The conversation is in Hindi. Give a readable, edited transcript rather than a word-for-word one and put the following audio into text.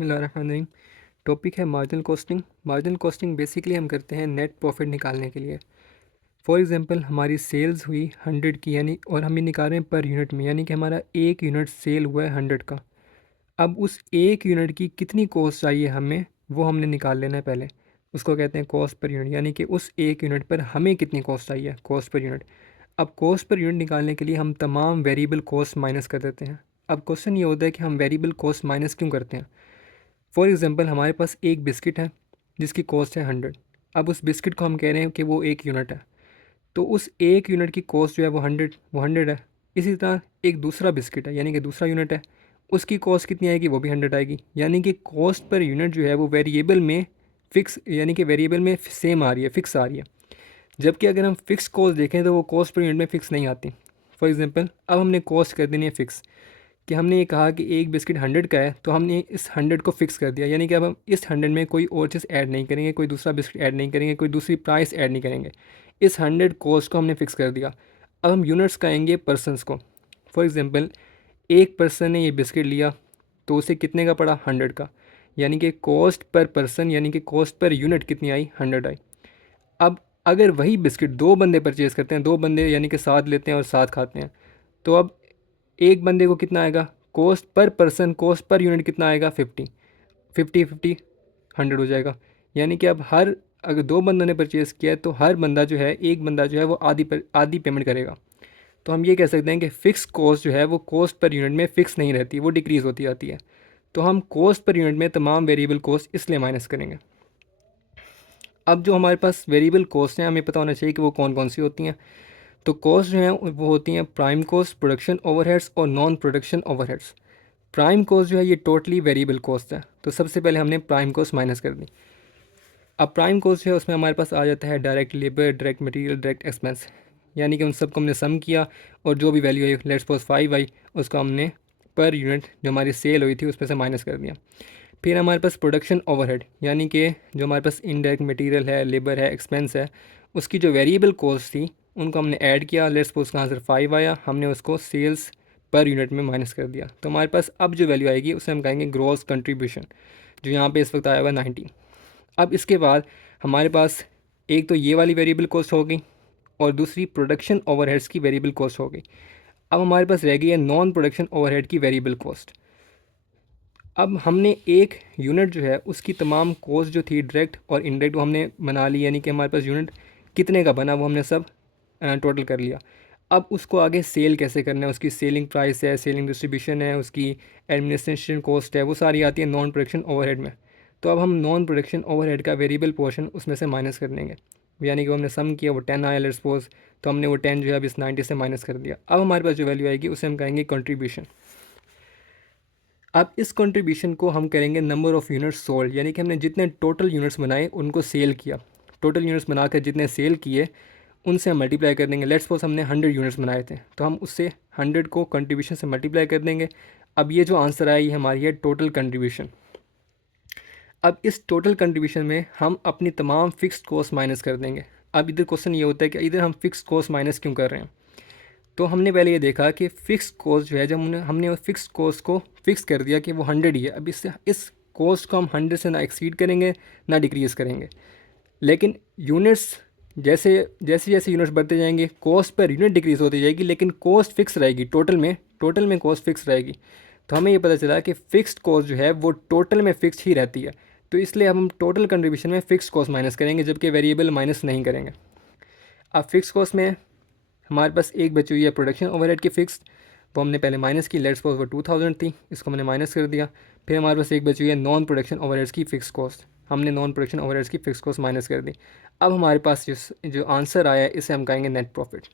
बिस्मिल्लाहिर्रहमानिर्रहीम। टॉपिक है marginal costing. Marginal costing basically हम करते हैं नेट प्रॉफिट निकालने के लिए। फॉर एग्जांपल हमारी सेल्स हुई 100 की, यानी और हम ये निकाल रहे हैं पर यूनिट में, यानी कि हमारा एक यूनिट सेल हुआ है 100 का। अब उस एक यूनिट की कितनी कॉस्ट चाहिए हमें, वो हमने निकाल लेना है पहले। उसको कहते हैं कॉस्ट पर यूनिट, यानी कि उस एक यूनिट पर हमें कितनी कॉस्ट चाहिए, कॉस्ट पर यूनिट। अब कॉस्ट पर यूनिट निकालने के लिए हम तमाम वेरिएबल कॉस्ट माइनस कर देते हैं। अब क्वेश्चन ये होता है कि हम वेरिएबल कॉस्ट माइनस क्यों करते हैं। फॉर एग्ज़ाम्पल हमारे पास एक बिस्किट है जिसकी कॉस्ट है 100। अब उस बिस्किट को हम कह रहे हैं कि वो एक यूनिट है, तो उस एक यूनिट की कॉस्ट जो है वो 100 है। इसी तरह एक दूसरा बिस्किट है, यानी कि दूसरा यूनिट है, उसकी कॉस्ट कितनी आएगी, वो भी 100 आएगी। यानी कि कॉस्ट पर यूनिट जो है वो वेरिएबल में फ़िक्स, यानी कि वेरिएबल में सेम आ रही है, फ़िक्स आ रही है। जबकि अगर हम फ़िक्स कॉस्ट देखें तो वो कॉस्ट पर यूनिट में फ़िक्स नहीं आती। फॉर एग्ज़ाम्पल अब हमने कॉस्ट कर देनी है फ़िक्स, कि हमने ये कहा कि एक बिस्किट 100 का है, तो हमने इस 100 को फिक्स कर दिया, यानी कि अब हम इस 100 में कोई और चीज़ ऐड नहीं करेंगे, कोई दूसरा बिस्किट ऐड नहीं करेंगे, कोई दूसरी प्राइस ऐड नहीं करेंगे। इस 100 कॉस्ट को हमने फिक्स कर दिया। अब हम यूनिट्स कहेंगे पर्सनस को। फॉर एग्ज़ाम्पल एक पर्सन ने ये बिस्किट लिया, तो उसे कितने का पड़ा, 100 का, यानी कि कॉस्ट पर पर्सन, यानी कि कॉस्ट पर यूनिट कितनी आई, 100 आई। अब अगर वही बिस्किट दो बंदे परचेज़ करते हैं, दो बंदे यानी कि साथ लेते हैं और साथ खाते हैं, तो अब एक बंदे को कितना आएगा, cost per person, cost per unit कितना आएगा, 50। 50 100 हो जाएगा। यानी कि अब हर, अगर दो बंदों ने परचेज़ किया है तो हर बंदा जो है, एक बंदा जो है वो आधी पेमेंट करेगा। तो हम ये कह सकते हैं कि फ़िक्स कॉस्ट जो है वो कॉस्ट पर यूनिट में फ़िक्स नहीं रहती, वो डिक्रीज़ होती जाती है। तो हम कॉस्ट पर यूनिट में तमाम वेरिएबल कॉस्ट इसलिए माइनस करेंगे। अब जो हमारे पास वेरिएबल कॉस्ट हैं, हमें पता होना चाहिए कि वो कौन कौन सी होती हैं। तो कॉस्ट जो हैं वो होती हैं प्राइम कॉस्ट, प्रोडक्शन ओवरहेड्स और non production overheads. Prime cost जो है ये टोटली वेरिएबल कॉस्ट है, तो सबसे पहले हमने प्राइम कॉस्ट माइनस कर दी। अब प्राइम कॉस्ट जो है उसमें हमारे पास आ जाता है direct labour, direct material, direct expense, यानी कि उन सबको हमने सम किया और जो भी वैल्यू आई, लेट्स सपोज 5 आई, उसको हमने पर यूनिट जो हमारी सेल हुई थी उसमें से माइनस कर दिया। फिर हमारे पास प्रोडक्शन ओवरहेड, यानी कि जो हमारे पास इनडायरेक्ट मटेरियल है, लेबर है, एक्सपेंस है, उसकी जो वेरिएबल कॉस्ट थी उनको हमने ऐड किया। लेट्स सपोज कहाँ से 5 आया, हमने उसको सेल्स पर यूनिट में माइनस कर दिया। तो हमारे पास अब जो वैल्यू आएगी उसे हम कहेंगे ग्रॉस कंट्रीब्यूशन, जो यहाँ पे इस वक्त आया हुआ 90। अब इसके बाद हमारे पास एक तो ये वाली वेरिएबल कॉस्ट हो गई और दूसरी प्रोडक्शन ओवरहेड्स की वेरिएबल कॉस्ट हो गई। अब हमारे पास रह गई है नॉन प्रोडक्शन ओवरहेड की वेरिएबल कॉस्ट। अब हमने एक यूनिट जो है उसकी तमाम कॉस्ट जो थी डायरेक्ट और इनडायरेक्ट वो हमने बना ली, यानी कि हमारे पास यूनिट कितने का बना वो हमने सब टोटल कर लिया। अब उसको आगे सेल कैसे करना है, उसकी सेलिंग प्राइस है, सेलिंग डिस्ट्रीब्यूशन है, उसकी एडमिनिस्ट्रेशन कॉस्ट है, वो सारी आती है नॉन प्रोडक्शन ओवरहेड में। तो अब हम नॉन प्रोडक्शन ओवरहेड का वेरिएबल पोर्शन उसमें से माइनस कर देंगे, यानी कि वो हमने सम किया, वो 10 आया लेट्स सपोज, तो हमने वो 10 जो है अब इस 90 से माइनस कर दिया। अब हमारे पास जो वैल्यू आएगी उसे हम कहेंगे कंट्रीब्यूशन। अब इस कंट्रीब्यूशन को हम करेंगे नंबर ऑफ़ यूनिट्स सोल्ड, यानी कि हमने जितने टोटल यूनिट्स बनाए उनको सेल किया, टोटल यूनिट्स बनाकर जितने सेल किए उनसे हम मल्टीप्लाई कर देंगे। लेट्स सपोज हमने 100 यूनिट्स बनाए थे, तो हम उससे 100 को कंट्रीब्यूशन से मल्टीप्लाई कर देंगे। अब ये जो आंसर आया ये हमारी है टोटल कंट्रीब्यूशन। अब इस टोटल कंट्रीब्यूशन में हम अपनी तमाम फ़िक्स्ड कॉस्ट माइनस कर देंगे। अब इधर क्वेश्चन ये होता है कि इधर हम फ़िक्स्ड कॉस्ट माइनस क्यों कर रहे हैं। तो हमने पहले ये देखा कि फ़िक्स कॉस्ट जो है, जब हमने फ़िक्स कॉस्ट को फ़िक्स कर दिया कि वो 100 ही है, अब इससे इस कॉस्ट को हम 100 से ना एक्सीड करेंगे ना डिक्रीज़ करेंगे। लेकिन यूनिट्स जैसे जैसे जैसे यूनिट्स बढ़ते जाएंगे कॉस्ट पर यूनिट डिक्रीज़ होती जाएगी, लेकिन कॉस्ट फिक्स रहेगी, टोटल में कॉस्ट फिक्स रहेगी। तो हमें ये पता चला कि फ़िक्स्ड कॉस्ट जो है वो टोटल में फ़िक्स ही रहती है। तो इसलिए हम टोटल कंट्रीब्यूशन में फ़िक्स कॉस्ट माइनस करेंगे, जबकि वेरिएबल माइनस नहीं करेंगे। अब फ़िक्स कॉस्ट में हमारे पास एक बची हुई है प्रोडक्शन ओवरहेड की फ़िक्स, वो हमने पहले माइनस की, लेट्स सपोज वो 2000 थी, इसको हमने माइनस कर दिया। फिर हमारे पास एक बची हुई है नॉन प्रोडक्शन ओवरहेड्स की फ़िक्स कॉस्ट, हमने नॉन प्रोडक्शन ओवरहेड्स की फ़िक्स कॉस्ट माइनस कर दी। अब हमारे पास जो आंसर आया है इसे हम कहेंगे नेट प्रॉफिट।